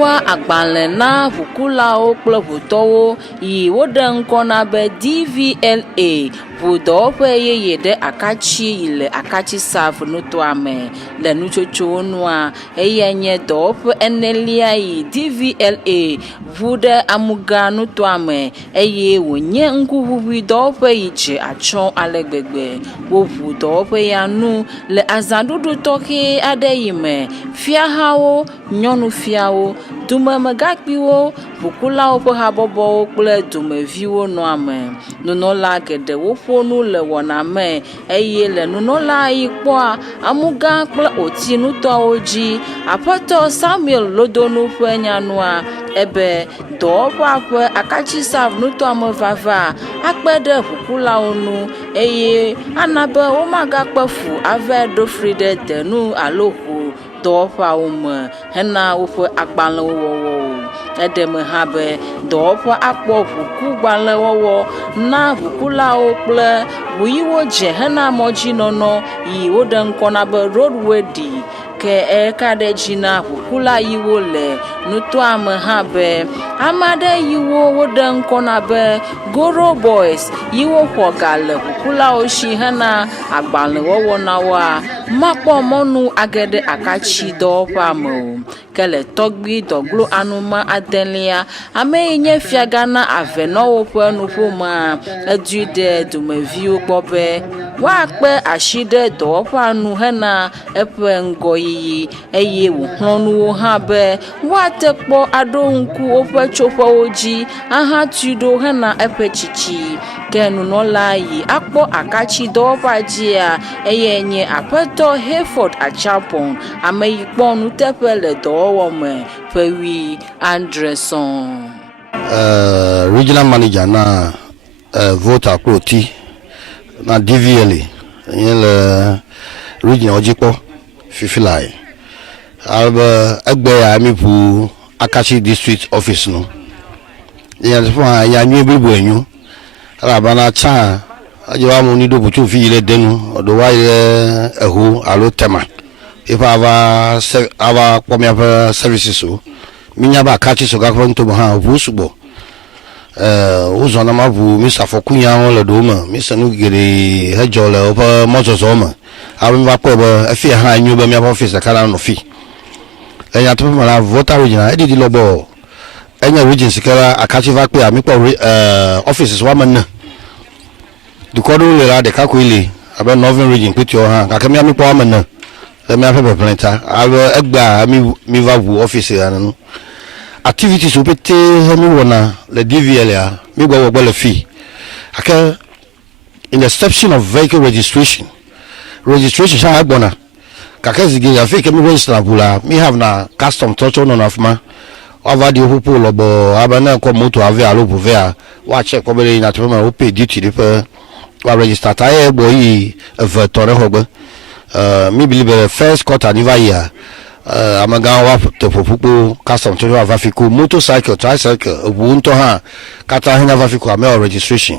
Wa akbalena vukulawo kple vutowo yi woden kona be DVLA vudoƒe yeye ɖe Akatsi yi le Akatsi save nutoa me le nutsotso nua eye nye dɔwɔƒe enelia yi DVLA vu ɖe amuga nutoa me eye wonye ŋkuʋuʋui dɔwɔƒe yi dze atsɔ ale gbegbe woʋu dɔwɔƒe ya nu le azãɖuɖu tɔxɛ aɖe yi me fiahawo nyɔnufiawo dumemegakpiwo ʋukulawo ƒe habɔbɔwo kple dumeviwo nɔa me nunɔla geɖewo ƒo nu le wɔna me eye le nunɔla yi kpɔa amuga kple oti nutɔwo dzi aƒetɔ Samuel lodonu ƒe nyanua ebe dɔwɔƒea ƒe Akatsi save nutɔa me vava akpe ɖe ʋukulawo nu eye ana be womagakpe fu ava ɖo fli ɖe denu alo ʋu dɔwɔƒeawo me hena woƒe agbalẽwo wɔwɔ eɖeme hã be dɔwɔƒe akpɔ ʋukugbalẽwɔwɔ na ʋukulawo kple ʋu yiwo dze hena mɔdzinɔnɔ yi woɖe ŋkɔ na be roadway ɖi ke eka ɖe dzi na ʋukula yiwo le nutoa me hã be ame aɖe yiwo woɖe ŋkɔ na be Goro Boys yiwo xɔ ga le ʋukulawo si hena agbalẽwɔwɔ na woa makpɔ mɔnu age ɖe Akatsi dɔwɔƒea me o ke le tɔgbi dɔglo anuma adelia ame yi nye fiagana avenɔwo ƒe nuƒomea edui ɖe dumeviwo gbɔ be woakpe asi ɖe dɔwɔƒea nu hena eƒe ŋgɔyiyi eye wòxlɔ̃ nuwo hã be woate kpɔ aɖo ŋku woƒe tsoƒewo dzi ahatui ɖo hena eƒe tsitsi ke nunɔla yi akpɔ Akatsi dɔwɔƒea dzia eye nye aƒetɔ Hayford Achapon ame yi kpɔ nuteƒe le dɔwɔwɔ me ƒe 10 sɔŋ. Regional manager na voter proti na DVLA nye le region ojikpo fifilai albe egbe ya mi pu Akatsi district office no ya fo ya nyu bibu enyu ala bana cha ajewa mu ni do butu fi ile denu odo wa ile ehu alo tema ifa ava pomia services so minya ba Akatsi so ga fon to ha bu subo uzo na mabu Mr. Fokunya le do ma Mr. Nugere hejo le opa mozozo ma abin ba ko ba afi ha nyu ba mi office kala no fi enya to ma voter region edidi lobo enya region sikara Akatsi va pe ami po offices wa man du kodo le la de kako ile aba northern region put your hand akami ami po man na le mi afa planta aba egba mi va vu office ya no activities où peut-être le DVLA mais le fee in the exception of vehicle registration ça bona kaka zigi ya fait que me register pour la me have na custom touch on of ma over the popo lobo abana ko moto ave alo pour ver wa check ko be na to ma o pay duty de wa register ta e boy vetore hobe me believe the first quarter niva year amaga wa to popo custom to wa fiko motorcycle tricycle ubunto ha kata hina va fiko ame registration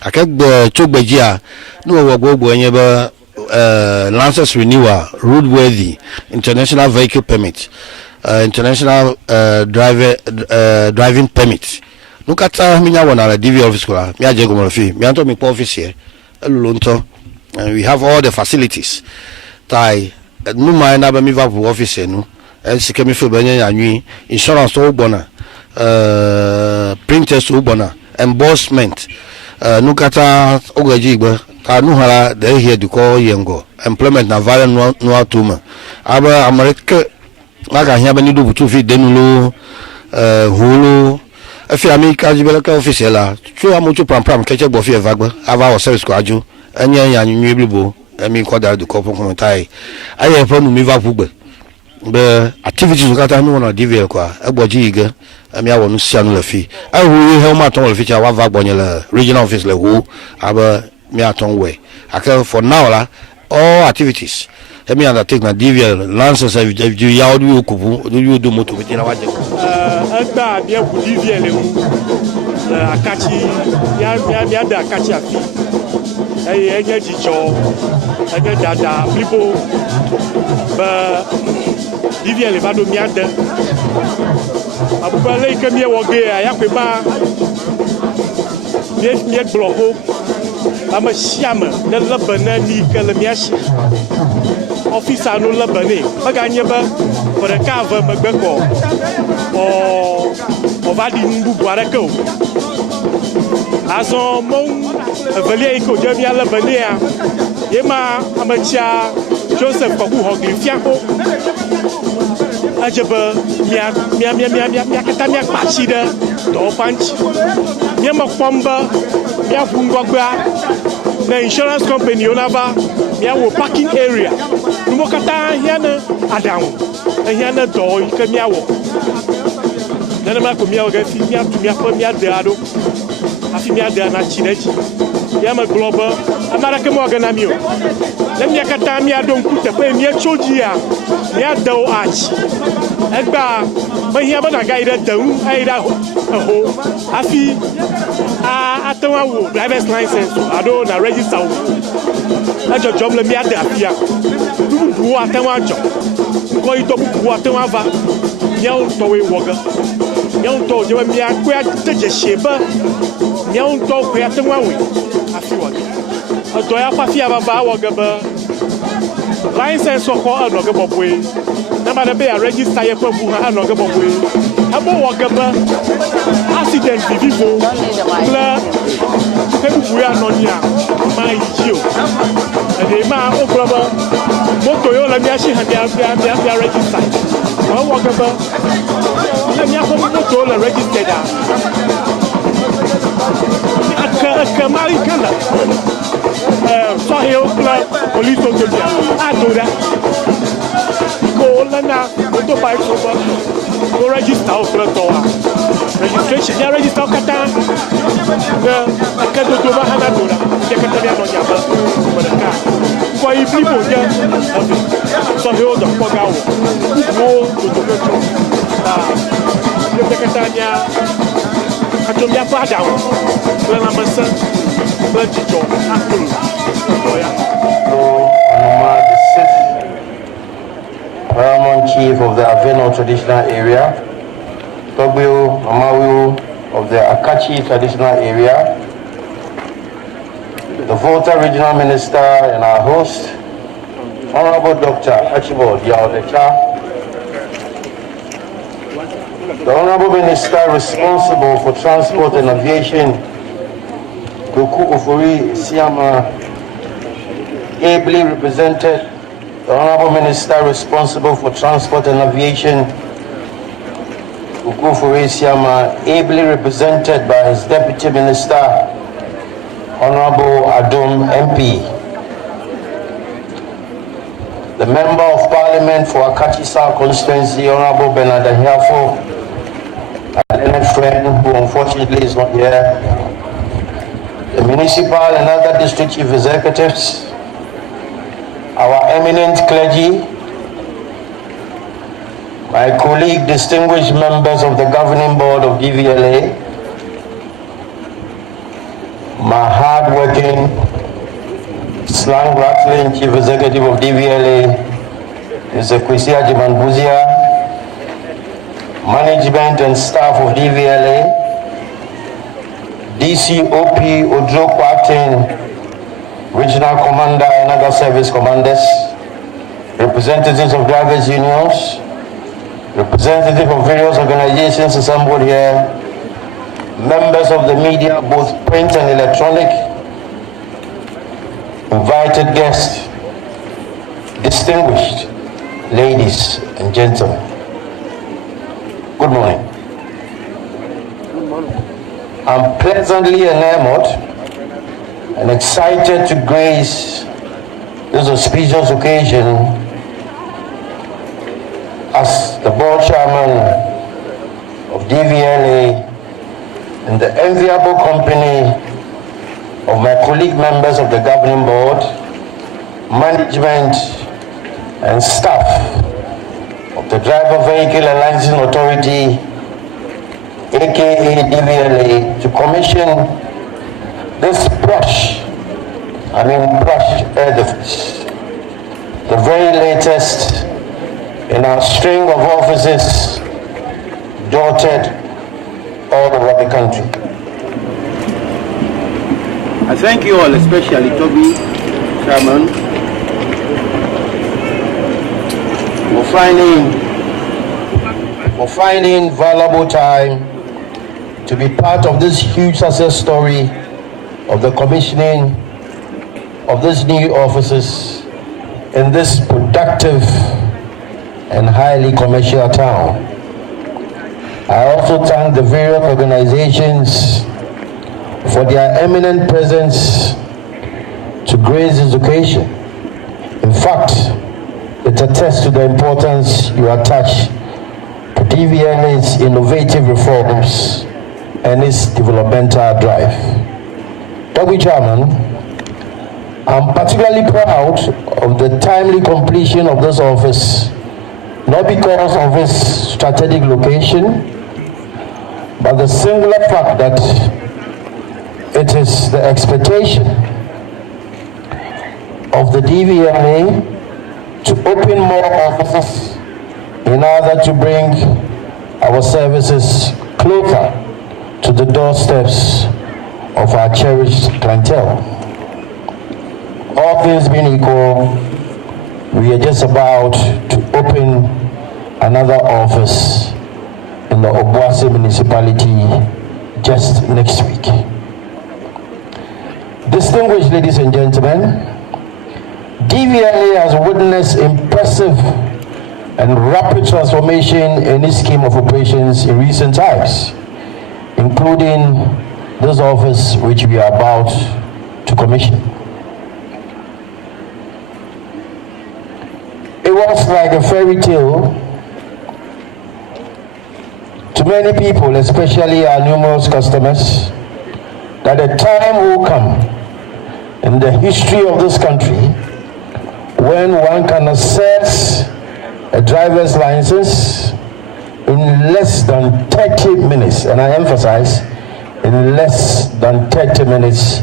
akegbe chogbejia no wo gbogbo enye ba license renewal roadworthy international vehicle permit international driving permit no kata minya wona la DV office ko mi aje go mo fi mi anto mi po office here elulonto and we have all the facilities tai no mind na ba mi va pour office no e ke mi fo ba nya anwi insurance to bona printers to bona embossment no kata ogaji gba ka no hala de here du ko yengo employment na vale no atuma aba america aga hia ba ni do butu fi denulo holo afi america jibela ka office la chu amuchu pram keche gbo fi evagba ava o service ko aju anya nya anwi eblibo emi ko da du ko pon komentai aye fa nu mi va fugbe be activities kata no na DVL kwa egboji ige emi awo nu sia nu la fi awu he ma ton la fi cha wa va gbonye la regional office le hu aba mi aton we aka for now la all activities me undertake na DVL lances if you yaw you kubu you do moto with na waje agba bia ku DVL Akatsi mia de Akatsi afi eye enye dzidzɔ enye dada blibo be DVL va do mia de abuba le ke mie wɔ ge ya kpe ba mie gblɔ ho ame sia ame ne le be ne ni ke le mia si ɔfisa no le be ne meganye be ƒe ɖeka ave megbe kɔ ɔva ɖi nu bubu aɖeke o azɔ mɔnu evelia yi ke wòdze mia le be nea ye ma ametsia Joseph kɔku xɔ gli fia ko edze be mia katã miakpa asi ɖe dɔwɔƒea ŋuti mieme kpɔm be miaʋu ŋgɔgbea ne insurance company wo nava miawɔ parking area nuwo katã hiã ne aɖaŋu ehiã ne dɔ yi ke miawɔ nenema ko miawɔ ge fi miatu miaƒe miadea ɖo hafi miadea natsi ɖe dzi ya megblɔ be ame aɖeke mewɔ ge na mi o ne mia katã miaɖo ŋku teƒe yi mietso dzia miadewo atsi egba mehiã be nagayi ɖe de ŋu ayi ɖe eho hafi ate ŋu awu driver's license alo na register wo edzɔdzɔm le miade afia nu bubuwo ate ŋu adzɔ ŋkɔyitɔ bubuwo ate ŋu ava miawo ŋutɔwoe wɔ ge miawo ŋutɔwo dze be miakpɔe ade dzesie be miawo ŋutɔwo koe ate ŋu awɔe hafi wɔ ge edɔ ya ƒe afia vava awɔ ge be license xɔ enɔ ge bɔbɔe ne ma ɖe be register yeƒe ʋu hã enɔ ge bɔbɔe ebe wɔ ge be accident vivivo kple ke bubu ya nɔ nia ma yi dzi o eɖe ma wogblɔ be moto yiwo le mia si hã mia register ewɔ ge be ne miaƒe motowo le registered eke ma yi ke le sɔhewo kple polisi wodobia ado ɖa ko wolena motorbike wo be wo register wo kple tɔwoa registration mia register wo katã ne ekedodo ma hã na do ɖa mia katã mianɔ nya be ƒe ɖeka kɔyi blibo nye evi sɔhewo dɔ kpɔ ga wɔ bubuwo dodo tso ta mia katã atso miaƒe aɖaŋu kple lãmesẽ kple dzidzɔ akplo dɔ ya. Paramount Chief of the Aveno traditional area, Togbio Amawu of the Akatsi traditional area, the Volta Regional Minister and our host, Honorable Dr. Archibald Yaodecha, the Honorable Minister responsible for Transport and Aviation, Goku Ofori Siama, ably represented, the Honorable Minister responsible for Transport and Aviation, Goku Ofori Siama, ably represented by his Deputy Minister, Honorable Adom MP, the Member of Parliament for Akatsi South Constituency, Honorable Bernard Ahiafo, a learned friend who unfortunately is not here, the municipal and other district chief executives, our eminent clergy, my colleague, distinguished members of the governing board of DVLA, my hard-working, slang-rattling chief executive of DVLA, Mr. Kwesi Ajimanbuzia, management and staff of DVLA, DCOP Odro Kwatin, Regional Commander and other service commanders, representatives of drivers unions, representatives of various organizations assembled here, members of the media, both print and electronic, invited guests, distinguished ladies and gentlemen. Good morning. I'm pleasantly enamored and excited to grace this auspicious occasion as the board chairman of DVLA in the enviable company of my colleague members of the governing board, management, and staff of the Driver Vehicle and Licensing Authority, aka DVLA, to commission this brushed edifice, the very latest in our string of offices dotted all over the country. I thank you all, especially Toby, Chairman, for finding valuable time to be part of this huge success story of the commissioning of these new offices in this productive and highly commercial town. I also thank the various organizations for their eminent presence to grace this occasion. In fact, it attests to the importance you attach to DVLA's innovative reforms and its developmental drive. Dr. Chairman, I'm particularly proud of the timely completion of this office, not because of its strategic location, but the singular fact that it is the expectation of the DVLA to open more offices in order to bring our services closer to the doorsteps of our cherished clientele. All things being equal, we are just about to open another office in the Obuasi municipality just next week. Distinguished ladies and gentlemen, DVLA has witnessed impressive and rapid transformation in its scheme of operations in recent times, including this office which we are about to commission. It was like a fairy tale to many people, especially our numerous customers, that a time will come in the history of this country when one can access a driver's license in less than 30 minutes, and I emphasize, in less than 30 minutes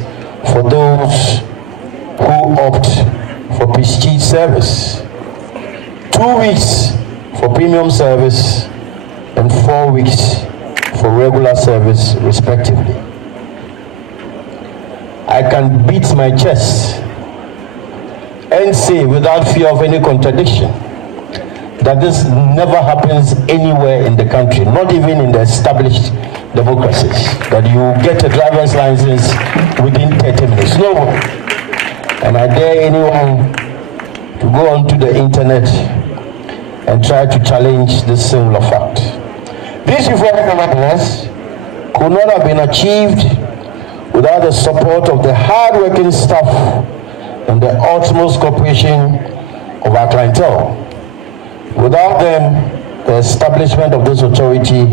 for those who opt for prestige service, 2 weeks for premium service, and 4 weeks for regular service, respectively. I can beat my chest and say without fear of any contradiction that this never happens anywhere in the country, not even in the established democracies, that you get a driver's license within 30 minutes. No one. And I dare anyone to go onto the internet and try to challenge this singular fact. This reform, nevertheless, could not have been achieved without the support of the hard-working staff and the utmost cooperation of our clientele. Without them, the establishment of this authority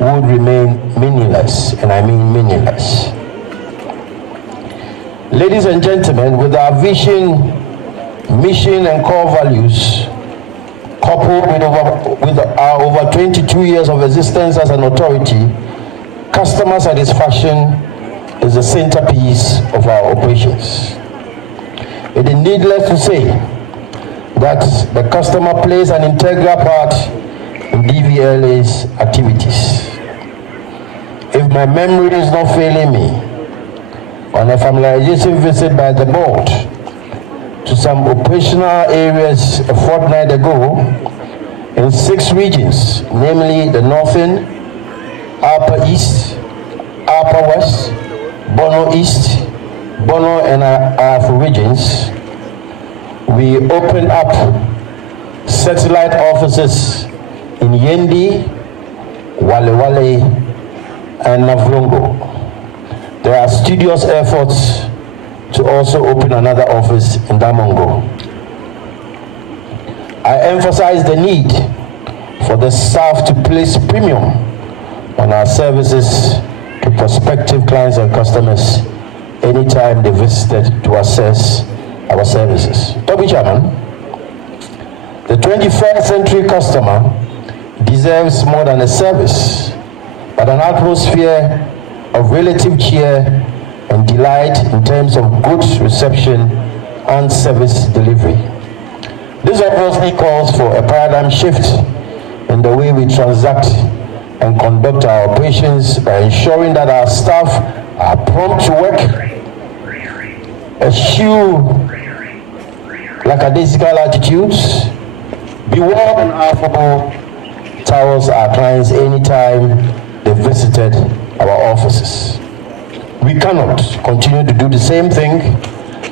would remain meaningless, and I mean meaningless. Ladies and gentlemen, with our vision, mission, and core values, coupled with our over 22 years of existence as an authority, customer satisfaction is the centerpiece of our operations. It is needless to say that the customer plays an integral part in DVLA's activities. If my memory is not failing me, on a familiarization visit by the board to some operational areas a fortnight ago in 6 regions, namely the Northern, Upper East, Upper West, Bono East, Bono and Afro regions, we opened up satellite offices in Yendi, Wale Wale, and Navrongo. There are studious efforts to also open another office in Damongo. I emphasize the need for the staff to place premium on our services to prospective clients and customers anytime they visited to assess our services. Toby Chairman, The 21st century customer deserves more than a service, but an atmosphere of relative cheer and delight in terms of good reception and service delivery. This obviously calls for a paradigm shift in the way we transact and conduct our operations by ensuring that our staff are prompt to work, eschew lackadaisical attitudes, be warm and affable towards our clients anytime they visited our offices. We cannot continue to do the same thing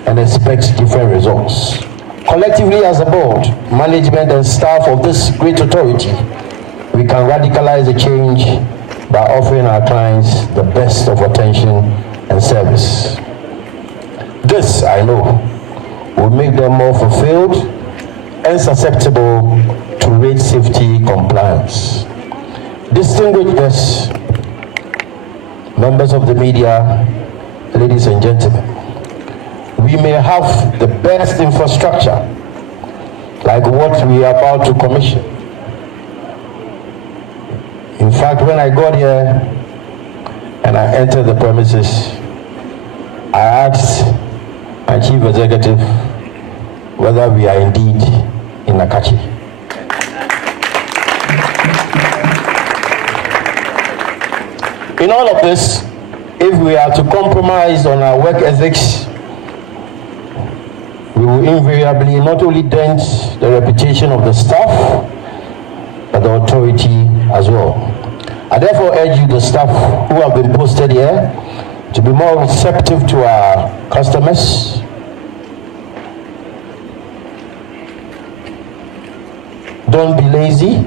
and expect different results. Collectively as a board, management and staff of this great authority, we can radicalize the change by offering our clients the best of attention and service. This, I know, will make them more fulfilled and susceptible to road safety compliance. Distinguished guests, members of the media, ladies and gentlemen, we may have the best infrastructure, like what we are about to commission. In fact, when I got here and I entered the premises, I asked my chief executive whether we are indeed in Akatsi. In all of this, if we are to compromise on our work ethics, we will invariably not only dent the reputation of the staff, but the authority as well. I therefore urge you, the staff who have been posted here, to be more receptive to our customers. Don't be lazy.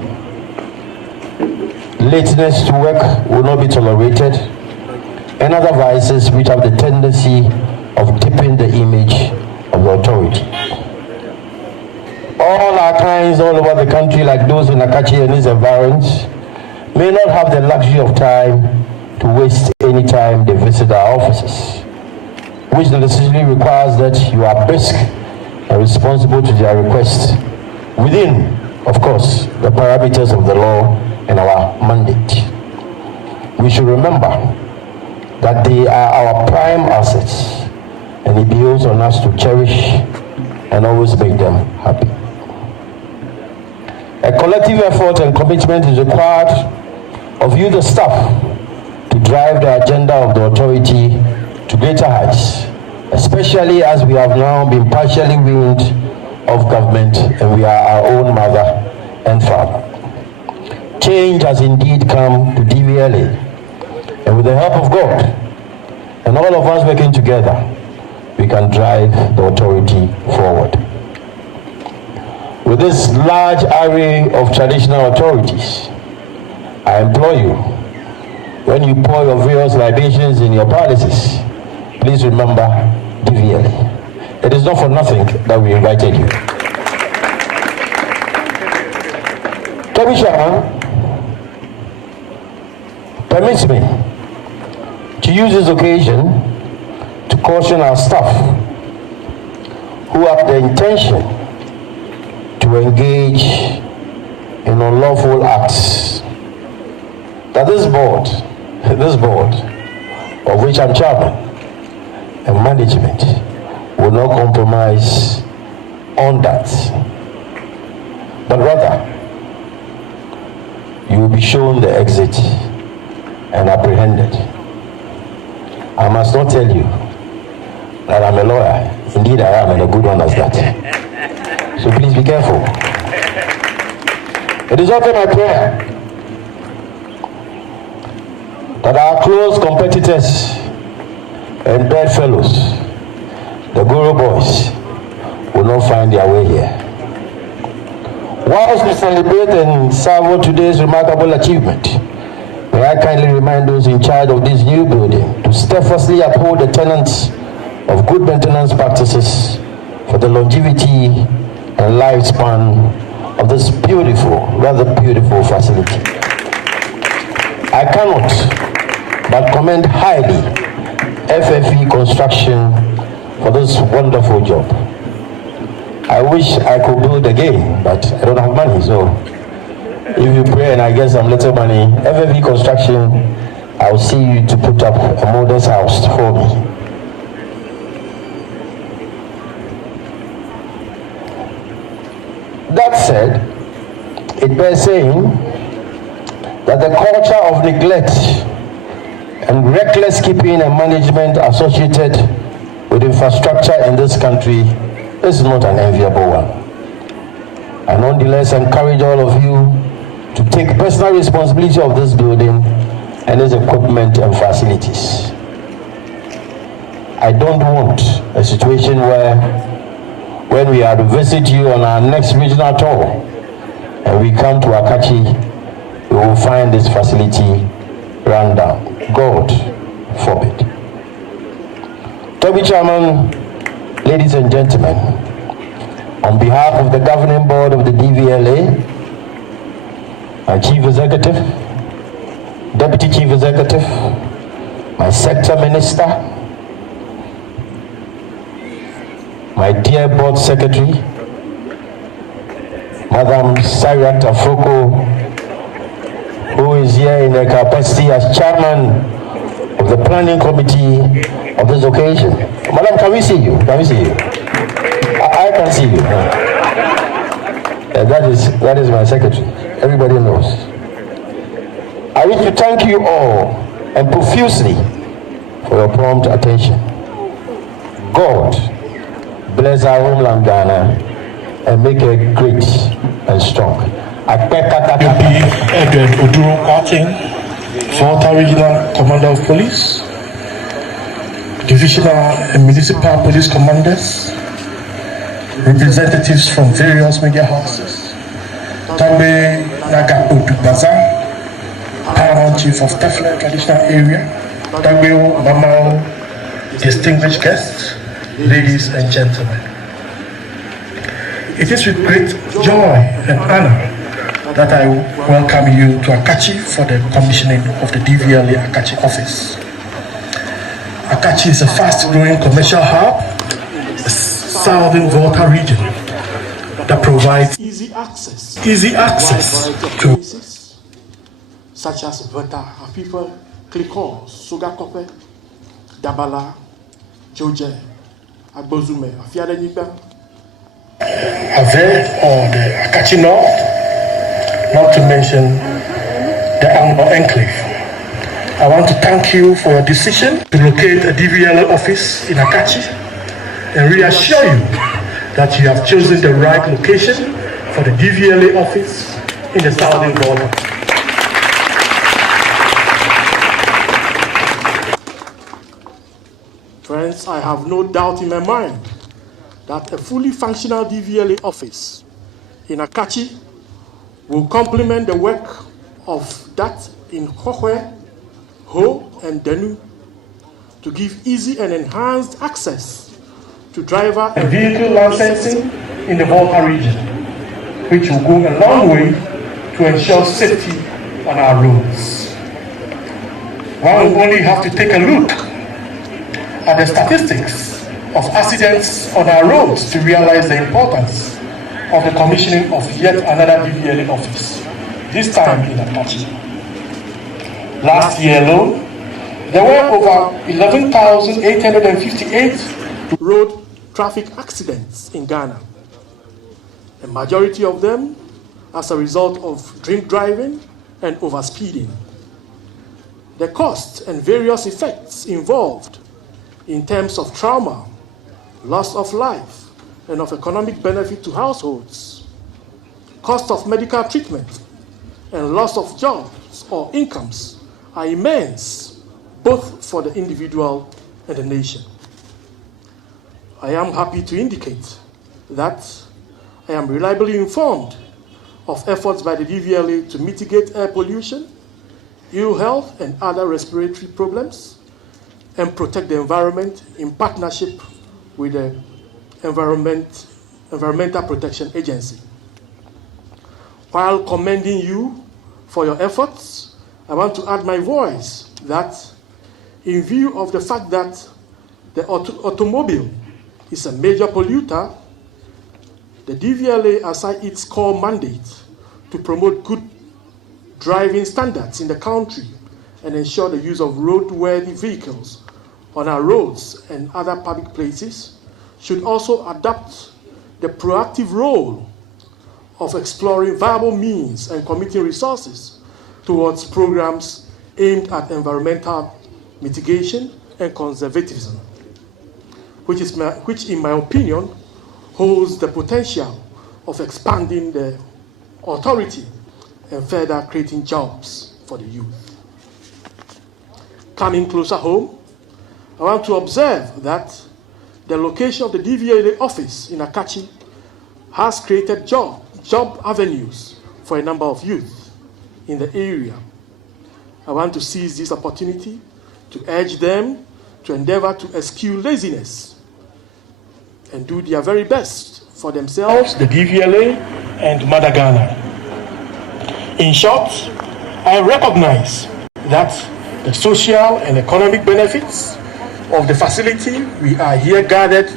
Lateness to work will not be tolerated, and other vices which have the tendency of dipping the image of the authority. All our clients all over the country, like those in Akatsi and its environs, may not have the luxury of time to waste any time they visit our offices, which necessarily requires that you are brisk and responsible to their requests within, of course, the parameters of the law and our mandate. We should remember that they are our prime assets, and it behoves on us to cherish and always make them happy. A collective effort and commitment is required of you, the staff, to drive the agenda of the authority to greater heights, especially as we have now been partially weaned of government and we are our own mother and father. Change has indeed come to DVLA, and with the help of God and all of us working together, we can drive the authority forward. With this large array of traditional authorities, I implore you, when you pour your various libations in your palaces, please remember DVLA. It is not for nothing that we invited you. Commissioner permits me to use this occasion to caution our staff who have the intention to engage in unlawful acts that this board, of which I'm chairman, and management will not compromise on that, but rather you will be shown the exit and apprehended. I must not tell you that I'm a lawyer. Indeed I am, and a good one as that. So please be careful. It is often my prayer that our close competitors and bedfellows, the Guru boys, will not find their way here. Whilst we celebrate and savor today's remarkable achievement, may I kindly remind those in charge of this new building to steadfastly uphold the tenets of good maintenance practices for the longevity and lifespan of this beautiful, rather beautiful facility. I cannot but commend highly FFE Construction for this wonderful job. I wish I could build again, but I don't have money. So if you pray and I get some little money, FFV Construction, I'll see you to put up a modest house for me. That said, it bears saying that the culture of neglect and reckless keeping and management associated with infrastructure in this country is not an enviable one. I nonetheless encourage all of you to take personal responsibility of this building and its equipment and facilities. I don't want a situation where when we are to visit you on our next regional tour and we come to Akatsi, we will find this facility run down. God forbid. Toby Chairman, ladies and gentlemen, on behalf of the governing board of the DVLA, my chief executive, deputy chief executive, my sector minister, my dear board secretary, Madam Sayat Afroko, who is here in her capacity as chairman of the planning committee of this occasion. Madam, can we see you? Can we see you? I can see you. That is my secretary. Everybody knows. I wish to thank you all and profusely for your prompt attention. God bless our homeland Ghana and make it great and strong. Edward Oduro Kwarteng, Volta Regional Commander of Police, Divisional and Municipal Police Commanders, representatives from various media houses, Tambe Nagapo Dubaza, Paramount Chief of Tafla Traditional Area, Dagweo Mamao, distinguished guests, ladies and gentlemen. It is with great joy and honor that I welcome you to Akatsi for the commissioning of the DVLA Akatsi office. Akatsi is a fast-growing commercial hub in the southern Volta region that provides easy access to places such as Volta, Afifa, Klikor, Sugakope, Dabala, Joje, Agbozume, Afiadenipa, Ave or the Akatsi North, not to mention the Anglo Enclave. I want to thank you for your decision to locate a DVLA office in Akatsi and reassure you that you have chosen the right location for the DVLA office in the southern border. Friends, I have no doubt in my mind that a fully functional DVLA office in Akatsi will complement the work of that in Hohwe, Ho, and Denu to give easy and enhanced access to driver and vehicle licensing in the Volta region, which will go a long way to ensure safety on our roads. One will only have to take a look at the statistics of accidents on our roads to realize the importance of the commissioning of yet another DVLA office, this time in Akatsi. Last year alone, there were over 11,858 road traffic accidents in Ghana. A majority of them as a result of drink driving and overspeeding. The costs and various effects involved in terms of trauma, loss of life, and of economic benefit to households, cost of medical treatment, and loss of jobs or incomes are immense, both for the individual and the nation. I am happy to indicate that I am reliably informed of efforts by the DVLA to mitigate air pollution, ill health, and other respiratory problems, and protect the environment in partnership with the Environmental Protection Agency. While commending you for your efforts, I want to add my voice that in view of the fact that the automobile is a major polluter, The DVLA assigned its core mandate to promote good driving standards in the country and ensure the use of roadworthy vehicles on our roads and other public places, should also adopt the proactive role of exploring viable means and committing resources towards programs aimed at environmental mitigation and conservatism, which in my opinion holds the potential of expanding the authority and further creating jobs for the youth. Coming closer home, I want to observe that the location of the DVLA office in Akatsi has created job avenues for a number of youth in the area. I want to seize this opportunity to urge them to endeavor to eschew laziness and do their very best for themselves, the DVLA, and Mother Ghana. In short, I recognize that the social and economic benefits of the facility we are here gathered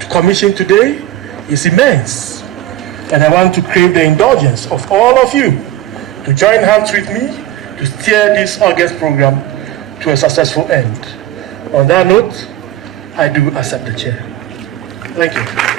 to commission today is immense, and I want to crave the indulgence of all of you to join hands with me to steer this August program to a successful end. On that note, I do accept the chair. Thank you.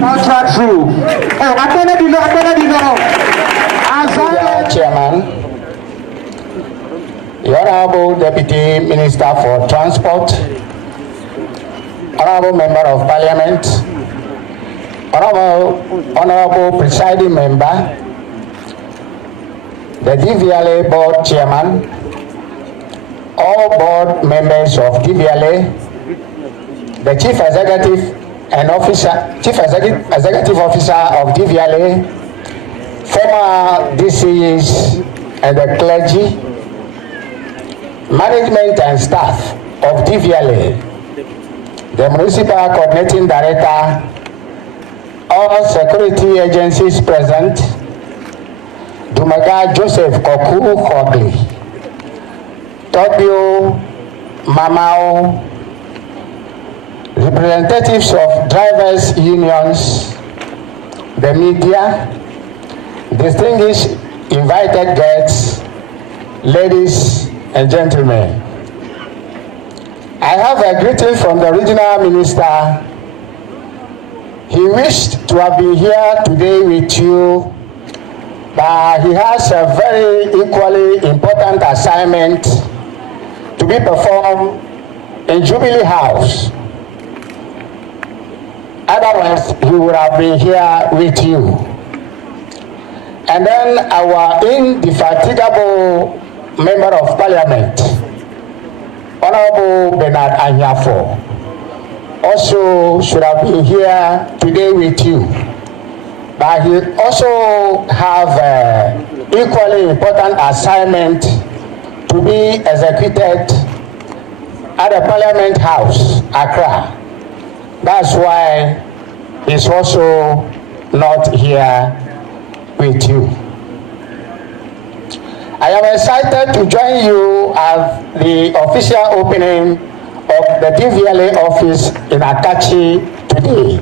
Contract through. Chairman, the Honorable Deputy Minister for Transport, Honorable Member of Parliament, Honorable Presiding Member, the DVLA Board Chairman, all board members of DVLA, the Chief Executive Officer of DVLA, former DCs and the clergy, management and staff of DVLA, the Municipal Coordinating Director, all security agencies present, Dumaga Joseph Koku Hogli, Tobio Mamao, representatives of drivers' unions, the media, distinguished invited guests, ladies and gentlemen. I have a greeting from the regional minister. He wished to have been here today with you, but he has a very equally important assignment to be performed in Jubilee House. Otherwise, he would have been here with you. And then our indefatigable Member of Parliament, Honorable Bernard Anyafo, also should have been here today with you. But he also have an equally important assignment to be executed at the Parliament House, Accra. That's why he's also not here with you. I am excited to join you at the official opening of the DVLA office in Akatsi today.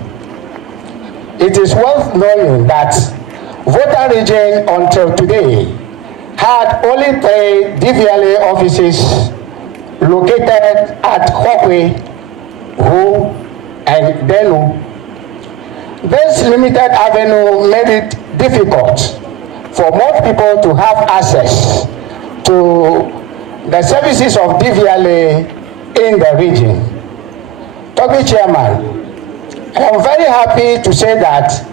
It is worth knowing that Volta region until today had only 3 DVLA offices located at Hokwe, Hu, and Denu. This limited avenue made it difficult for most people to have access to the services of DVLA in the region. Toby Chairman, I am very happy to say that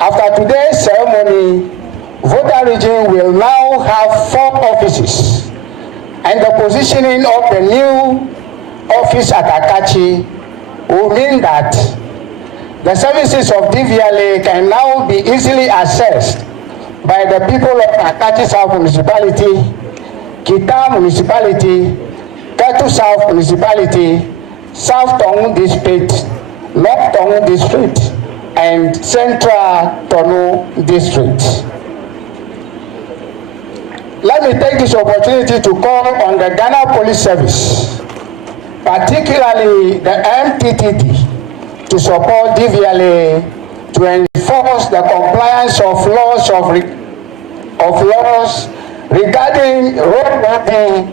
after today's ceremony, Volta region will now have 4 offices, and the positioning of the new office at Akatsi will mean that the services of DVLA can now be easily accessed by the people of Akatsi South Municipality, Kita Municipality, Katu South Municipality, South Tongu District, North Tongu District, and Central Tonu District. Let me take this opportunity to call on the Ghana Police Service, particularly the MTTD, to support DVLA to enforce the compliance of laws regarding road working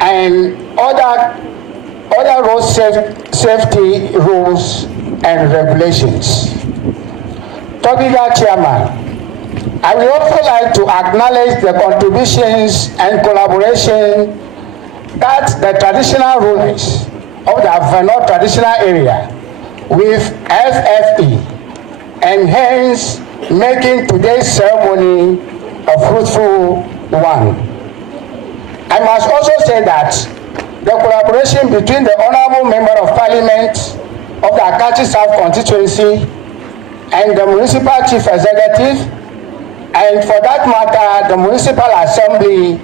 and other road safety rules and regulations. Tobiga Chairman, I would also like to acknowledge the contributions and collaboration that the traditional rulers of the Aveno traditional area with FFE, and hence making today's ceremony a fruitful one. I must also say that the collaboration between the Honorable Member of Parliament of the Akatsi South constituency and the Municipal Chief Executive, and for that matter, the Municipal Assembly,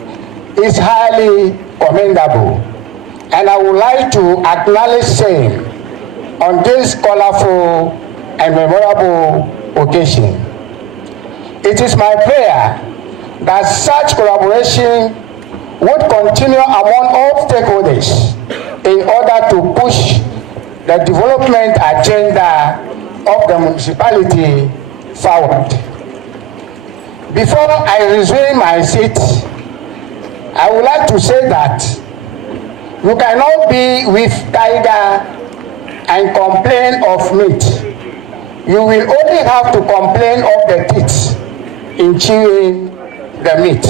is highly commendable. And I would like to acknowledge same on this colorful and memorable occasion. It is my prayer that such collaboration would continue among all stakeholders in order to push the development agenda of the municipality forward. Before I resume my seat, I would like to say that you cannot be with tiger and complain of meat. You will only have to complain of the teeth in chewing the meat.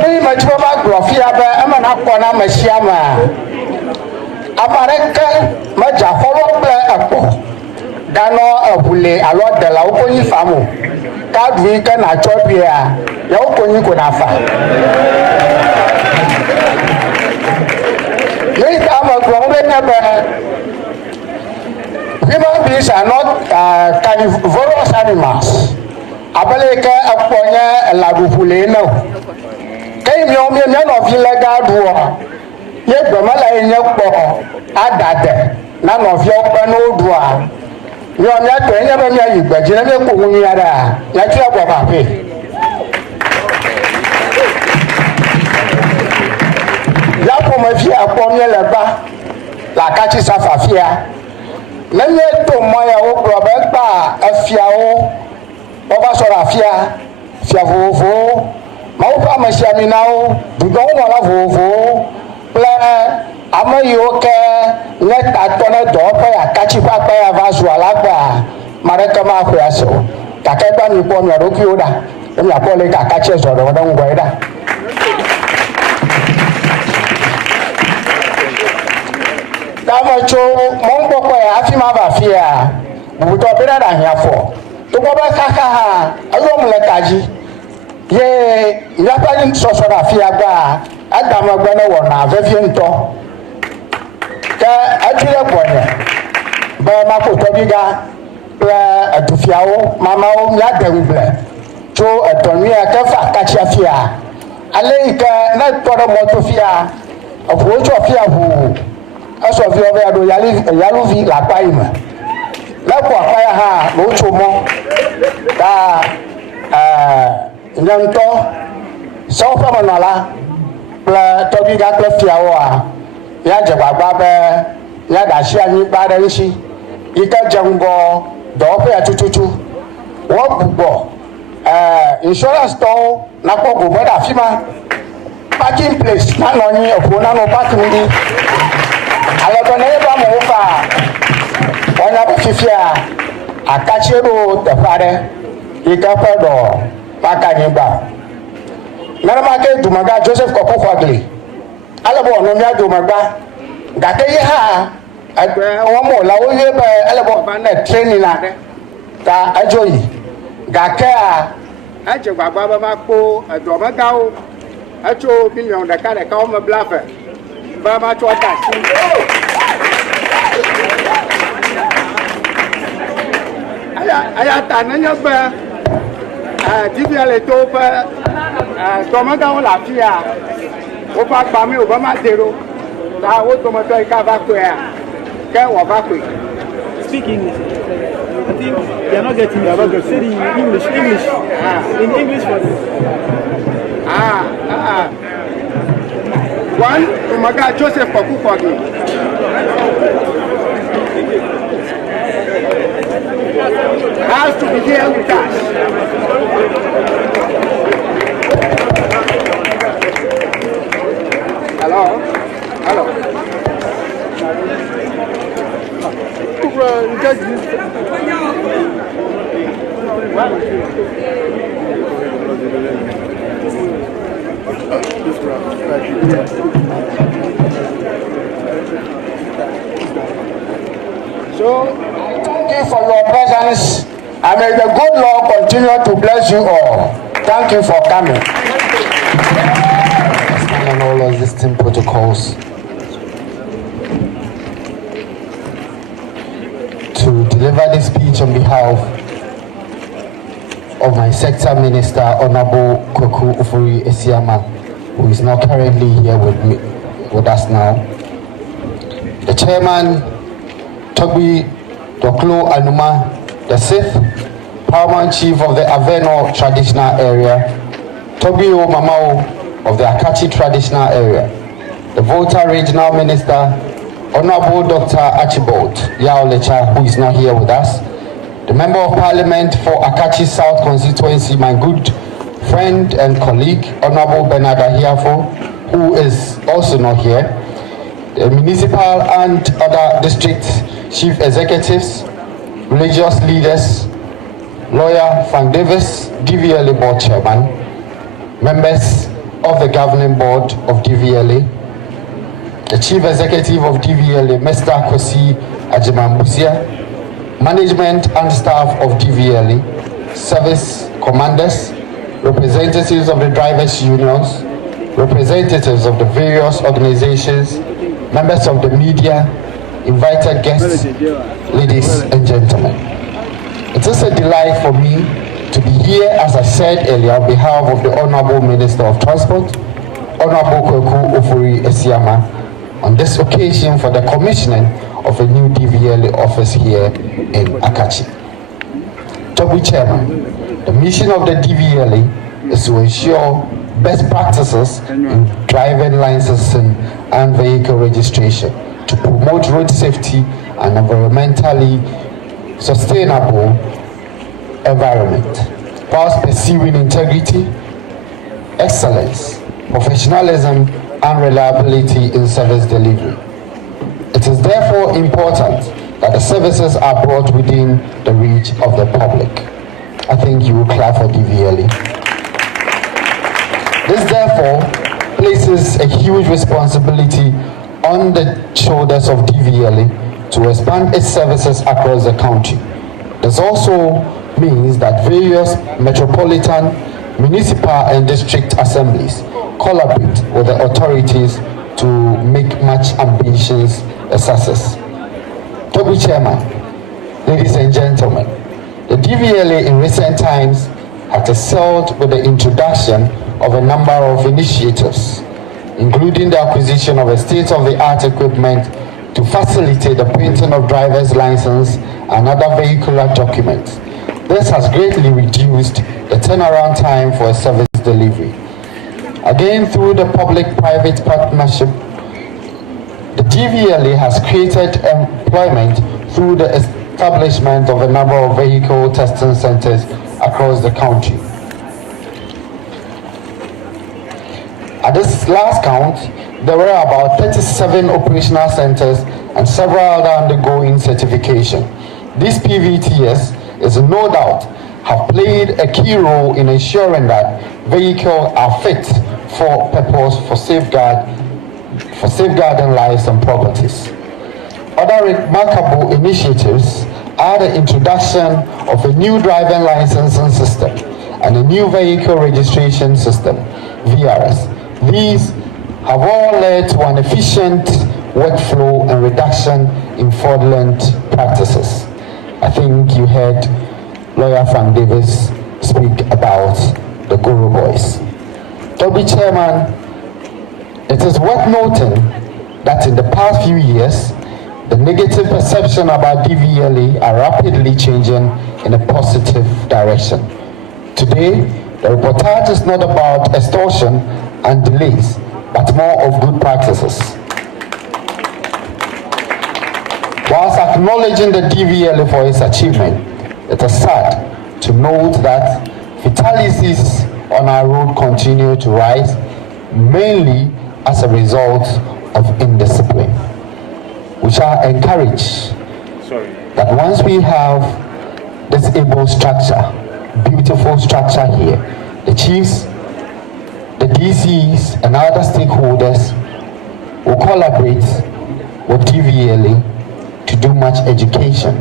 Ni machuba grofia ba ama na kona mashiama. Amareka maja follow ple apo. Dano abule alo de la okoni famu. Kadwi ka na chobia ya okoni ko na fa. Human beings are not carnivorous animals. Abeleke aponya lagupule no. Kay mi o mi no illegal do. Ye gbemala enye po adade na no fi opa no do a. Yo mi ato enye ba mi ayi gbaji na me ko hu mi ara. Ya ti abo ba pe. Ya po ma fi apo mi leba la Akatsi safafia. Nenye to moya wo probe pa afia wo oba so rafia fia vovo ma wo pa masia mi na wo dudo wo la vovo pla amayo ke neta to na do pa Akatsi pa pa ya va so alagba mareka ma ko aso kakeba mi po mi ro ki oda mi apo le Akatsi so do da ngwa ida. Damacho mongo kwa ya afi ma ba fia buto bira da hiafo to go ba kaka ha ayo mlekaji ye nyapa ni soso da fia gba adama gba na wona vevie nto ka atire bonya ba ma ko to biga la atufiawo mama o nya dawble to atonu ya ka fa Akatsi afia aleika na toro moto fia ofuocho fia hu aso fi obe ado yalu vi la pa ima la ko apa ya ha mo chomo da nyanto so fa manala pla to bi ga pla fiawo a ya je gbagba be ya da shi ani ba da nshi ika jango do pe atututu wo gbugbo insurance to na ko go boda fima parking place na no ni ofo na no parking ni alebana eba mo fa ona ba fifia Akatsi ro tefare ika pedo pakani ba narama ke dumaga Joseph Koko Kwagli alebo ono mi adumaga gate ye ha agbe won mo lawo ye be alebo ba na training na de ta ajoyi gake a aje gbagba ba ma ko adumaga o acho million de ka o me blafe ba ma to taxi aya ta nanya ba DVLA to ba to ma ga on la fia o pa pa mi o ba ma dero ta o to ma to ka ba ko ya ke wo ba ko speak English. I think they are not getting it. But say in English. In English for this. One, Umaga Joseph Koko Kwagli. Has to be here with us. Hello? So, thank you for your presence, and may the good Lord continue to bless you all. Thank you for coming. And all existing protocols to deliver this speech on behalf of my sector minister, Honorable Kwaku Ufuri Esiama, who is not currently here with us now. The chairman, Toby Doklo Anuma, the 6th Paramount Chief of the Aveno Traditional Area, Toby Mamao of the Akatsi Traditional Area, the Volta Regional Minister, Honorable Dr. Archibald Yaolecha, who is not here with us, the Member of Parliament for Akatsi South Constituency, my good friend and colleague, Honorable Bernard Ahiafo, who is also not here, the municipal and other district chief executives, religious leaders, lawyer Frank Davis, DVLA board chairman, members of the governing board of DVLA, the chief executive of DVLA, Mr. Akatsi Ajimambusia, management and staff of DVLA, service commanders, representatives of the drivers' unions, representatives of the various organizations, members of the media, invited guests, ladies and gentlemen. It is a delight for me to be here, as I said earlier, on behalf of the Honorable Minister of Transport, Honorable Kwaku Ofori Esiama, on this occasion for the commissioning of a new DVLA office here in Akatsi. Toby Chairman, the mission of the DVLA is to ensure best practices in driving licensing and vehicle registration to promote road safety and environmentally sustainable environment, whilst pursuing integrity, excellence, professionalism, and reliability in service delivery. It is therefore important that the services are brought within the reach of the public. I think you will clap for DVLA. This therefore places a huge responsibility on the shoulders of DVLA to expand its services across the country. This also means that various metropolitan, municipal and district assemblies collaborate with the authorities to make much ambitious a success. Toby Chairman, ladies and gentlemen, the DVLA in recent times has excelled with the introduction of a number of initiatives, including the acquisition of a state-of-the-art equipment to facilitate the printing of driver's license and other vehicular documents. This has greatly reduced the turnaround time for a service delivery. Again, through the public-private partnership, the DVLA has created employment through the establishment of a number of vehicle testing centers across the country. At this last count, there were about 37 operational centers and several other undergoing certification. These PVTs is no doubt have played a key role in ensuring that vehicles are fit for purpose for safeguarding lives and properties. Other remarkable initiatives are the introduction of a new driving licensing system and a new vehicle registration system, VRS. These have all led to an efficient workflow and reduction in fraudulent practices. I think you heard Lawyer Frank Davis speak about the Guru Boys. Toby Chairman, it is worth noting that in the past few years, the negative perception about DVLA are rapidly changing in a positive direction. Today, the reportage is not about extortion and delays, but more of good practices. Whilst acknowledging the DVLA for its achievement, it is sad to note that fatalities on our road continue to rise, mainly as a result of indiscipline. We shall encourage that once we have this able structure, beautiful structure here, the chiefs, the DCs and other stakeholders will collaborate with DVLA to do much education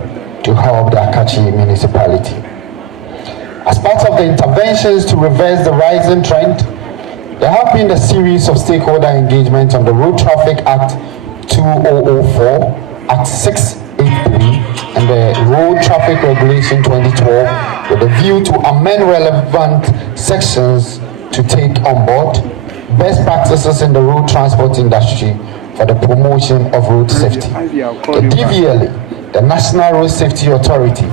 to help the Akatsi municipality. As part of the interventions to reverse the rising trend, there have been a series of stakeholder engagement on the Road Traffic Act 2004, Act 683, and the Road Traffic Regulation 2012 with a view to amend relevant sections to take on board best practices in the road transport industry for the promotion of road safety. The DVLA, the National Road Safety Authority,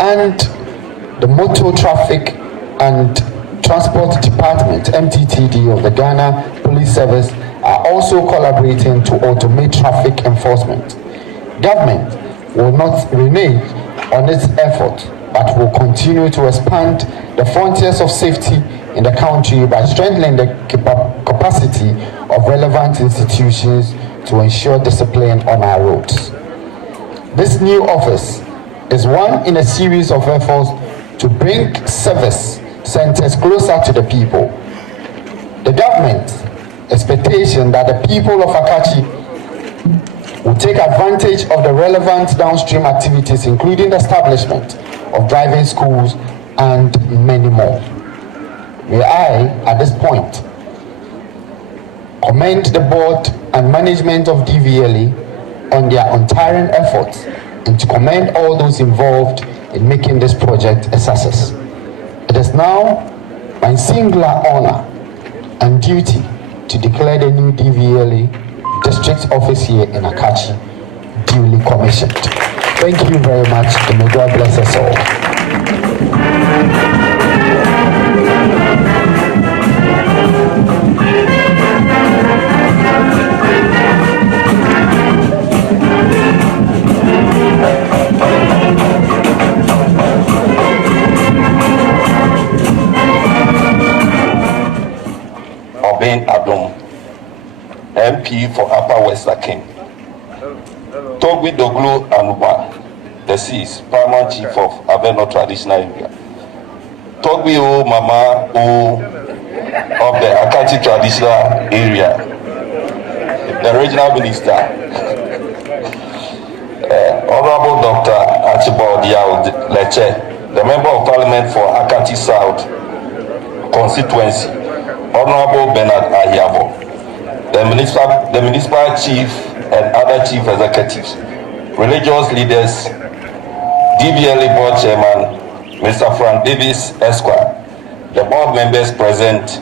and the Motor Traffic and Transport Department, MTTD, of the Ghana Police Service are also collaborating to automate traffic enforcement. Government will not renege on its effort, but will continue to expand the frontiers of safety in the country by strengthening the capacity of relevant institutions to ensure discipline on our roads. This new office is one in a series of efforts to bring service centers closer to the people. The government's expectation that the people of Akatsi will take advantage of the relevant downstream activities, including the establishment of driving schools and many more. May I, at this point, commend the board and management of DVLA on their untiring efforts and to commend all those involved in making this project a success. It is now my singular honor and duty to declare the new DVLA district office here in Akatsi duly commissioned. Thank you very much, and may God bless us all. Adom, MP for Upper West Akim. Togwi Doglo Anuba, the CIS, Paramount Chief of Aveno Traditional Area. Togwi O Mama O of the Akatsi Traditional Area, the Regional Minister, Honorable Dr. Archibald Yao Leche, the Member of Parliament for Akatsi South Constituency, Honorable Bernard Ahiavo, the municipal chief and other chief executives, religious leaders, DVLA board chairman, Mr. Frank Davis Esquire, the board members present,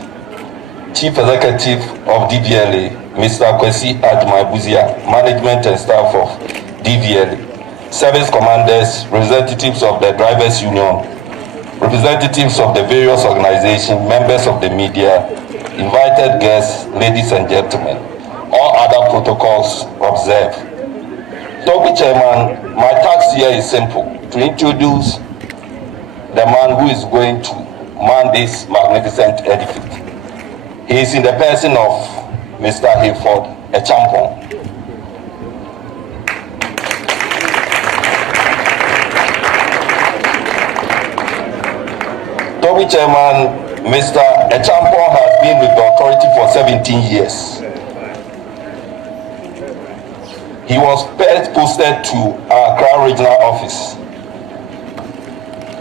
chief executive of DVLA, Mr. Kwesi Admaibuzia, management and staff of DVLA, service commanders, representatives of the drivers union, representatives of the various organizations, members of the media, invited guests, ladies and gentlemen, all other protocols observed. Toby Chairman, my task here is simple, to introduce the man who is going to man this magnificent edifice. He is in the person of Mr. Hayford, a champion. Toby Chairman, Mr. Echampo has been with the authority for 17 years. He was first posted to our Accra Regional Office.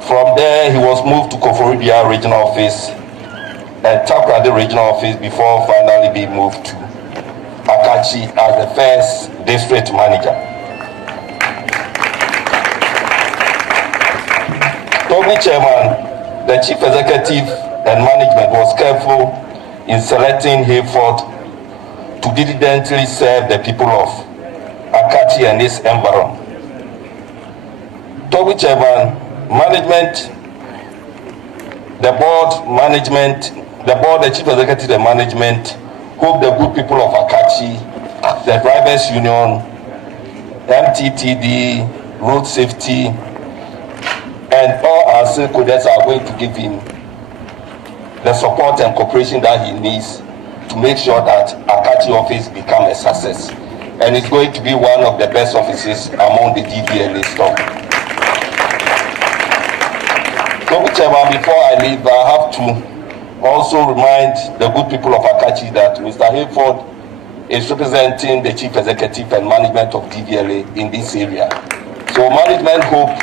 From there, he was moved to Koforidia Regional Office and Takoradi Regional Office before finally being moved to Akatsi as the first district manager. Toby Chairman, the chief executive and management was careful in selecting Hayford to diligently serve the people of Akatsi and its environment. Toby Chairman, management, the chief executive and management hope the good people of Akatsi, the drivers union, MTTD, road safety, and all our stakeholders are going to give him the support and cooperation that he needs to make sure that Akatsi office become a success. And it's going to be one of the best offices among the DVLA stock. So, Chairman, before I leave, I have to also remind the good people of Akatsi that Mr. Hayford is representing the chief executive and management of DVLA in this area. So management hope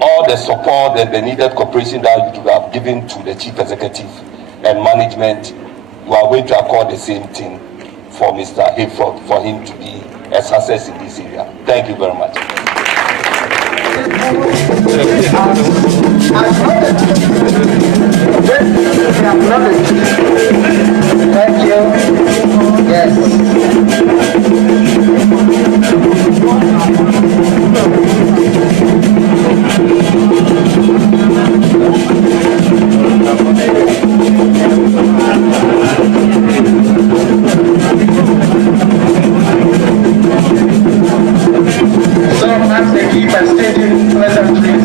all the support and the needed cooperation that you have given to the chief executive and management, you are going to accord the same thing for Mr. Hayford, for him to be a success in this area. Thank you very much. Thank you. Yes. So as they keep stating pleasantries,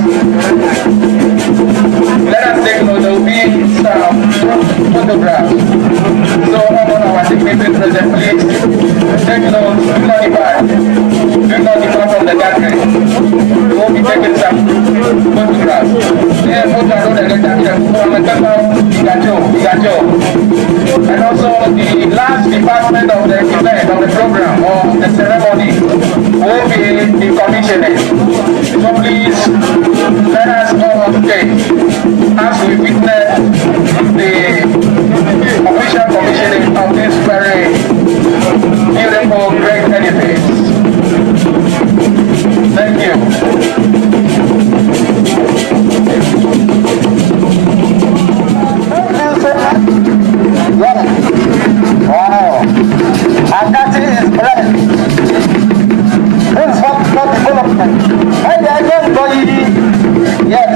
let us take note of being some present, please take notes, do not depart. Do not depart from the gathering. We will be taking some photographs. And also the last department of the event, of the program, or the ceremony, will be the commissioning. So please, let us all take as we witness the official commissioning of this very beautiful, great edifice. Thank you. Wow. Akatsi is blessed. This is what development. And I don't go yes.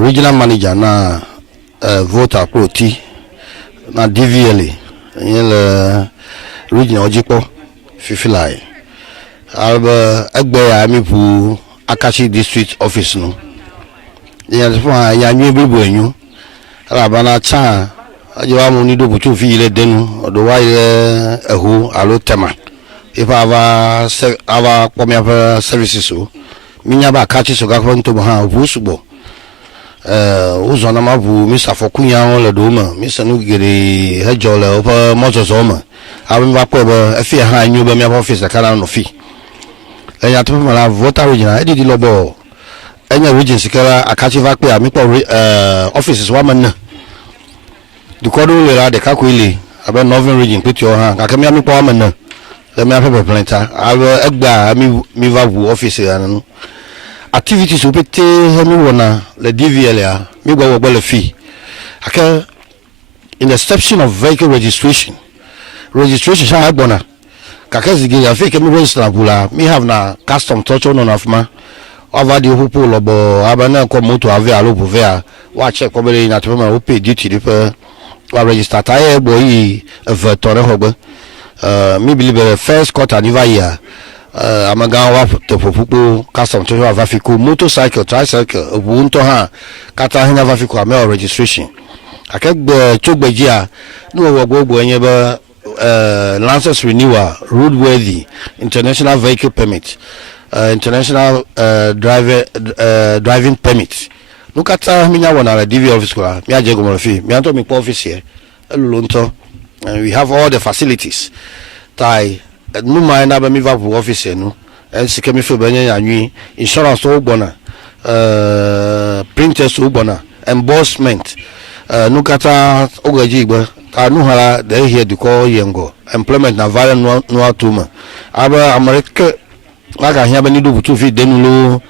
regional manager na voter pro T na DVLA le regional Ojipo Fifilai alba egbe ya mi pu Akatsi district office no ya fun ya nyu bibu enyu ala bana cha ajiwa mu ni do butu fi ile denu odo wa ile ehu alo tema ifa ava pomia services o minya ba Akatsi so ga fon to ha obusubo uzona mabu Mr. Fokunya le do ma Mr. Nugere hejole opa mozozo ma abi ba ko ba afi ha nyu ba mi office kala no fi enya to ma la voter regional edidi lobo enya region sikara Akatsi va pe ami po offices wa man du kodo le la de kakwile abe northern region peti o ha ka mi ami po man na le mi afa planta abe egba mi va bu office anu activities opete hemi wona le DVLA mi gwa wo le fee aka in the exception of vehicle registration sha agbona kaka zige ya fake mi register bula mi have na custom touch on afma over the people lobo abana ko moto ave alopo vea wa check ko bele na to ma o pay duty de wa register ta e boy vetore hogbe mi believe first quarter niva year amaga wa to popo custom to wa fiku motorcycle tricycle obunto ha kata hina va fiku ame registration akegbe chogbejia no wo gbogbo enye ba license renewal roadworthy international vehicle permit international driving permit no kata minya wona la DV office ko mi aje go mo fi mi anto mi po office here elulonto and we have all the facilities tai no mind na ba mi va bu office no en sike mi fe banya anwi insurance o gbona printers o gbona embossment no kata ogaji igba anu hala de here de call yengo employment na vale no atuma aba america aga hia ba ni do butu fi denulo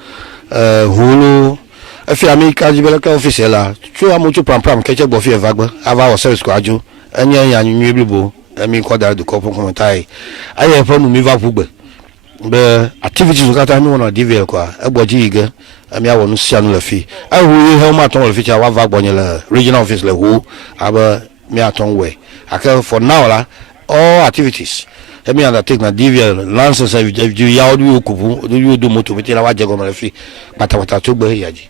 holo afi america jibela ka office la chu amuchu pram keche gbo fi evagba ava o service ko aju enya ya nyu eblibo emi ko da de ko pon commentai aye fa nu mi va fugbe be activities o kata mi wona DVL ko egboji ige emi awo nu sia nu la fi awu he ma ton le fi cha wa va gbonye la regional office le ho aba mi aton we aka for now la all activities emi undertake na DVL license you ya odu okubu odu do moto mi ti la wa je go ma le fi patapata to gbe yaji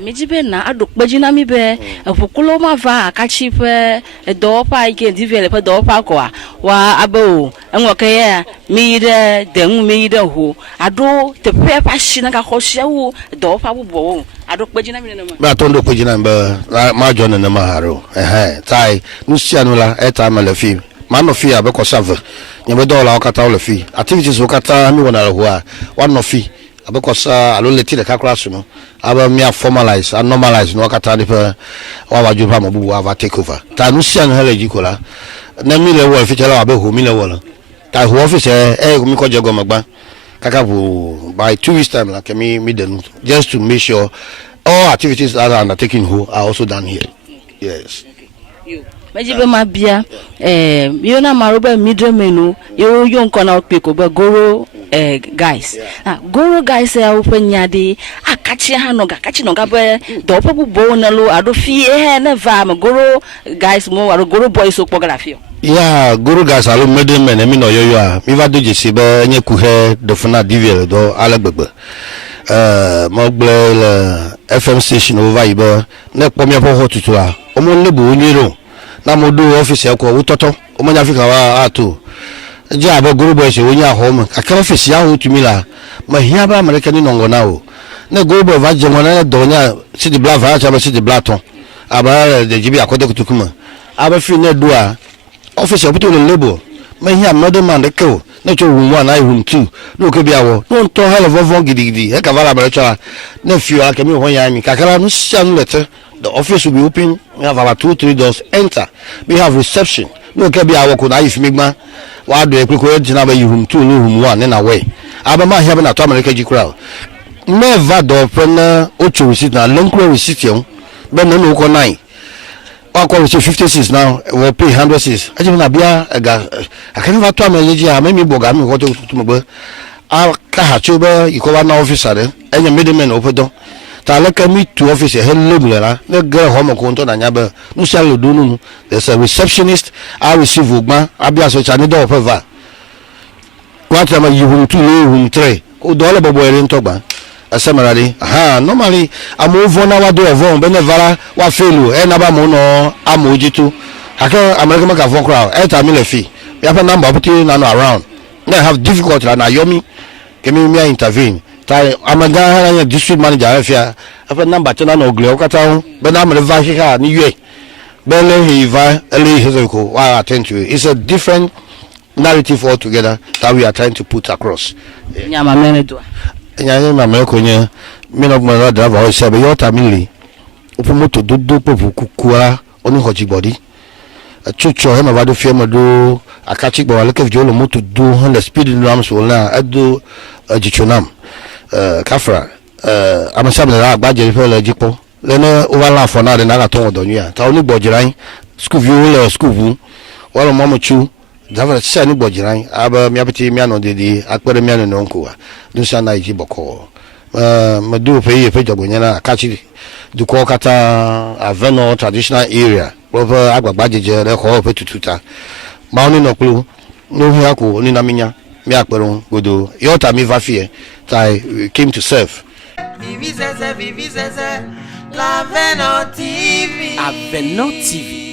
mejibe na adokpejina mi be efukulo ma va Akatsi pe edopa ike DVL pe dopa ko wa abo enwoke ya mi de dengu mi de ho ado te pe pa shi na ka khosia wo dopa bubo adokpejina mi na ma to ndokpejina mba ma jo na ma haro tai nu sia nu la eta ma le fi ma no fi abe ko save nyebe dola okata o le fi activities okata mi wona le ho a wa no fi abekosa alo leti de kakra so no aba me formalize and normalize no kata de pa wa waju pa mabubu wa take over ta no sia no heleji kola na mi le wo fi tela abe ho mi le wo la ta ho office mi ko je go magba kaka bu by 2 weeks time like me then just to make sure all activities that are undertaken who are also done here. Yes. Mejibe mabia yona maroba midre menu yo yonko na opeko be goro guys goro guys ya upenya de Akatsi ha no Akatsi no ga be do popu bo na lo ado fi na va ma goro guys mo ado goro boys so pografio ya goro guys alo midre men mi no yoyo a mi va doje se be nye ku he do funa DVL do alagbegbe mo gble le FM station over ibo na po mi po hotutu a o mo lebu oniro na modu office ya ko utoto o manya Africa wa ato je abo group boy se onya home akara office ya hotumi la ma hia ba America ni nongo na o na group boy va je mona donya si di bla va cha ba si di bla ton aba de jibi akode kutukuma aba fi na do a office ya puto le lebo ma hia modern man de ko na cho room 1 na room 2 no ke bia wo no to hell of gidigidi e ka vala America na fi aka mi ho ya mi kakara no sia no lete. The office will be open. We have about 2-3 doors. Enter. We have reception. No can be our could I if Migma. Why do you quick number room 2, room 1 in a way? Abama having a American crowd. Never do preneur Ocho receipt now, long receipt young. But no 9. Our quality 56 now will pay 106. I don't know. I can't never tell me. I maybe Bogami what to aka hachoba ikoba na officer de enye middleman opedo ta leka me to officer helebula na gre home ko nto na nyabe no sha lodo no there's a receptionist I receive ogba abia so cha ni do opeva kwata ma yihun 2 yihun 3 o do le bobo ere ntogba asemarade normally amovo na wado evon benevara wa felu e na ba mo no amojitu aka america maka phone crowd e ta mi le fi ya pa number put na no around na have difficult na yomi kemi mi intervene ta amaga na district manager afia afa number tena no gle okata ho be na me va hika ni yue be le hiva ele hezeko wa attend to it. It's a different narrative altogether that we are trying to put across. Nyama mene do Nyanya mama konye mina gmara driver o sebe yota mili opo moto dodo popu kukua oni hoji body chucho he mabado fie mado Akatsi gbo wale kef jolo moto do 100 speed rams wala ado jichonam kafra amasam na agbaje fe le jipo lene overland for na de na ton odonyu ya ta oni gbojiran school view le school bu wala mama chu driver se ni gbojiran aba mi apeti mi ano de akpere mi ano no nkuwa dusa na iji boko madu pe ye pe jogonya na Akatsi du ko kata aveno traditional area proper agbagbajeje re ko pe tututa ma oni no plu no hu ako oni na minya mi akperun godo yota mi va fie tai came to serve Vivi Zeze, L'Aveno TV. Aveno TV